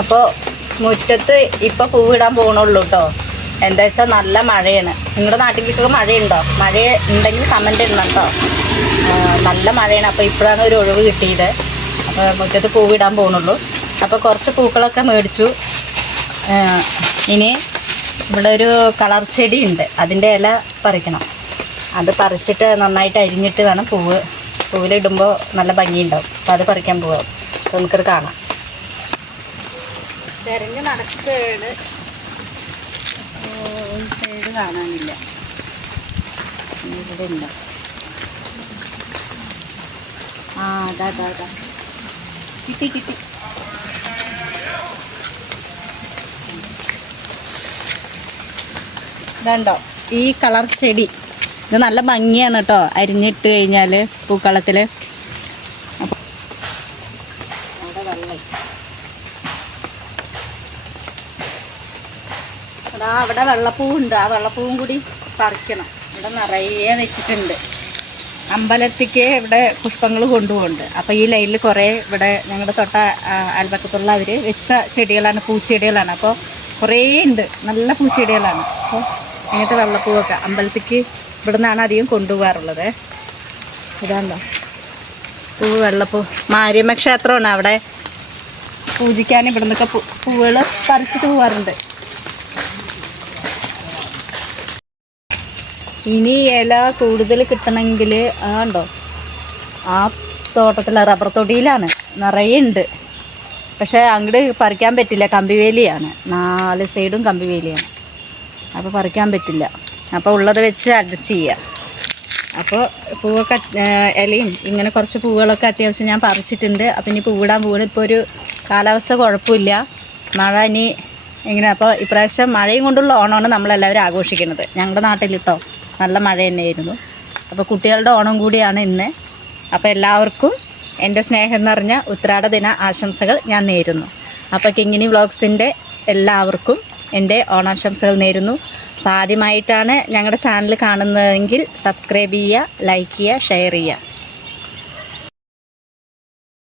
അപ്പോൾ മുറ്റത്ത് ഇപ്പോൾ പൂവിടാൻ പോകണുള്ളൂ കേട്ടോ. എന്താ വെച്ചാൽ നല്ല മഴയാണ്. നിങ്ങളുടെ നാട്ടിലേക്കൊക്കെ മഴയുണ്ടോ? മഴ ഉണ്ടെങ്കിൽ കമൻ്റ് ഇടണം കേട്ടോ. നല്ല മഴയാണ്. അപ്പോൾ ഇപ്പോഴാണ് ഒരു ഒഴിവ് കിട്ടിയത്. അപ്പോൾ മുറ്റത്ത് പൂവിടാൻ പോകണുള്ളൂ. അപ്പോൾ കുറച്ച് പൂക്കളൊക്കെ മേടിച്ചു. ഇനി ഇവിടെ ഒരു കളർ ചെടി ഉണ്ട്, അതിൻ്റെ ഇല പറിക്കണം. അത് പറിച്ചിട്ട് നന്നായിട്ട് അരിഞ്ഞിട്ട് വേണം പൂവിലിടുമ്പോൾ നല്ല ഭംഗിയുണ്ടാവും. അപ്പോൾ അത് പറിക്കാൻ പോവാം. അപ്പോൾ നമുക്കത് കാണാം. തിരഞ്ഞ് നടക്കുകയാണ്. സൈഡ് കാണാനില്ല. ഇവിടെ ഉണ്ട്. അതാ കിട്ടി. ഇതുണ്ടോ ഈ കളർ ചെടി? ഇത് നല്ല ഭംഗിയാണ് കേട്ടോ അരിഞ്ഞിട്ട് കഴിഞ്ഞാൽ പൂക്കളത്തിൽ. അപ്പോൾ അവിടെ വെള്ളം, അവിടെ വെള്ളപ്പൂവുണ്ട്. ആ വെള്ളപ്പൂവും കൂടി പറിക്കണം. ഇവിടെ നിറയെ വെച്ചിട്ടുണ്ട്. അമ്പലത്തേക്ക് ഇവിടെ പുഷ്പങ്ങൾ കൊണ്ടുപോകുന്നുണ്ട്. അപ്പോൾ ഈ ലൈനിൽ കുറേ ഇവിടെ ഞങ്ങളുടെ തൊട്ട അയൽപക്കത്തുള്ള അവർ വെച്ച ചെടികളാണ്, പൂച്ചെടികളാണ്. അപ്പോൾ കുറേ ഉണ്ട്, നല്ല പൂച്ചെടികളാണ്. അപ്പോൾ ഇങ്ങനത്തെ വെള്ളപ്പൂവൊക്കെ അമ്പലത്തേക്ക് ഇവിടെ നിന്നാണ് അധികം കൊണ്ടുപോകാറുള്ളത്. ഇതാണല്ലോ പൂവ്, വെള്ളപ്പൂ. മാരിയമ്മ ക്ഷേത്രമാണ്, അവിടെ പൂജിക്കാൻ ഇവിടെ നിന്നൊക്കെ പൂവുകൾ പറിച്ചിട്ട് പോകാറുണ്ട്. ഇനി ഇല കൂടുതൽ കിട്ടണമെങ്കിൽ ഉണ്ടോ ആ തോട്ടത്തിൽ റബ്ബർ തൊടിയിലാണ് നിറയെ ഉണ്ട്. പക്ഷേ അങ്ങോട്ട് പറിക്കാൻ പറ്റില്ല, കമ്പിവേലിയാണ്. 4 സൈഡും കമ്പിവേലിയാണ്. അപ്പോൾ പറിക്കാൻ പറ്റില്ല. അപ്പോൾ ഉള്ളത് വെച്ച് അഡ്ജസ്റ്റ് ചെയ്യുക. അപ്പോൾ പൂവൊക്കെ ഇലയും ഇങ്ങനെ കുറച്ച് പൂവുകളൊക്കെ അത്യാവശ്യം ഞാൻ പറിച്ചിട്ടുണ്ട്. അപ്പോൾ ഇനി പൂവിടാൻ പോകുന്നത്. ഇപ്പോൾ ഒരു കാലാവസ്ഥ കുഴപ്പമില്ല, മഴ ഇനി ഇങ്ങനെ. അപ്പോൾ ഇപ്രാവശ്യം മഴയും കൊണ്ടുള്ള ഓണമാണ് നമ്മളെല്ലാവരും ആഘോഷിക്കുന്നത്. ഞങ്ങളുടെ നാട്ടിൽ കേട്ടോ നല്ല മഴ തന്നെയായിരുന്നു. അപ്പോൾ കുട്ടികളുടെ ഓണം കൂടിയാണ് ഇന്ന്. അപ്പോൾ എല്ലാവർക്കും എൻ്റെ സ്നേഹം നിറഞ്ഞ ഉത്രാട ദിന ആശംസകൾ ഞാൻ നേരുന്നു. അപ്പോൾ കിങ്ങിണി വ്ളോഗ്സിൻ്റെ എല്ലാവർക്കും എൻ്റെ ഓണാശംസകൾ നേരുന്നു. അപ്പോൾ ആദ്യമായിട്ടാണ് ഞങ്ങളുടെ ചാനൽ കാണുന്നതെങ്കിൽ സബ്സ്ക്രൈബ് ചെയ്യുക, ലൈക്ക് ചെയ്യുക, ഷെയർ ചെയ്യുക.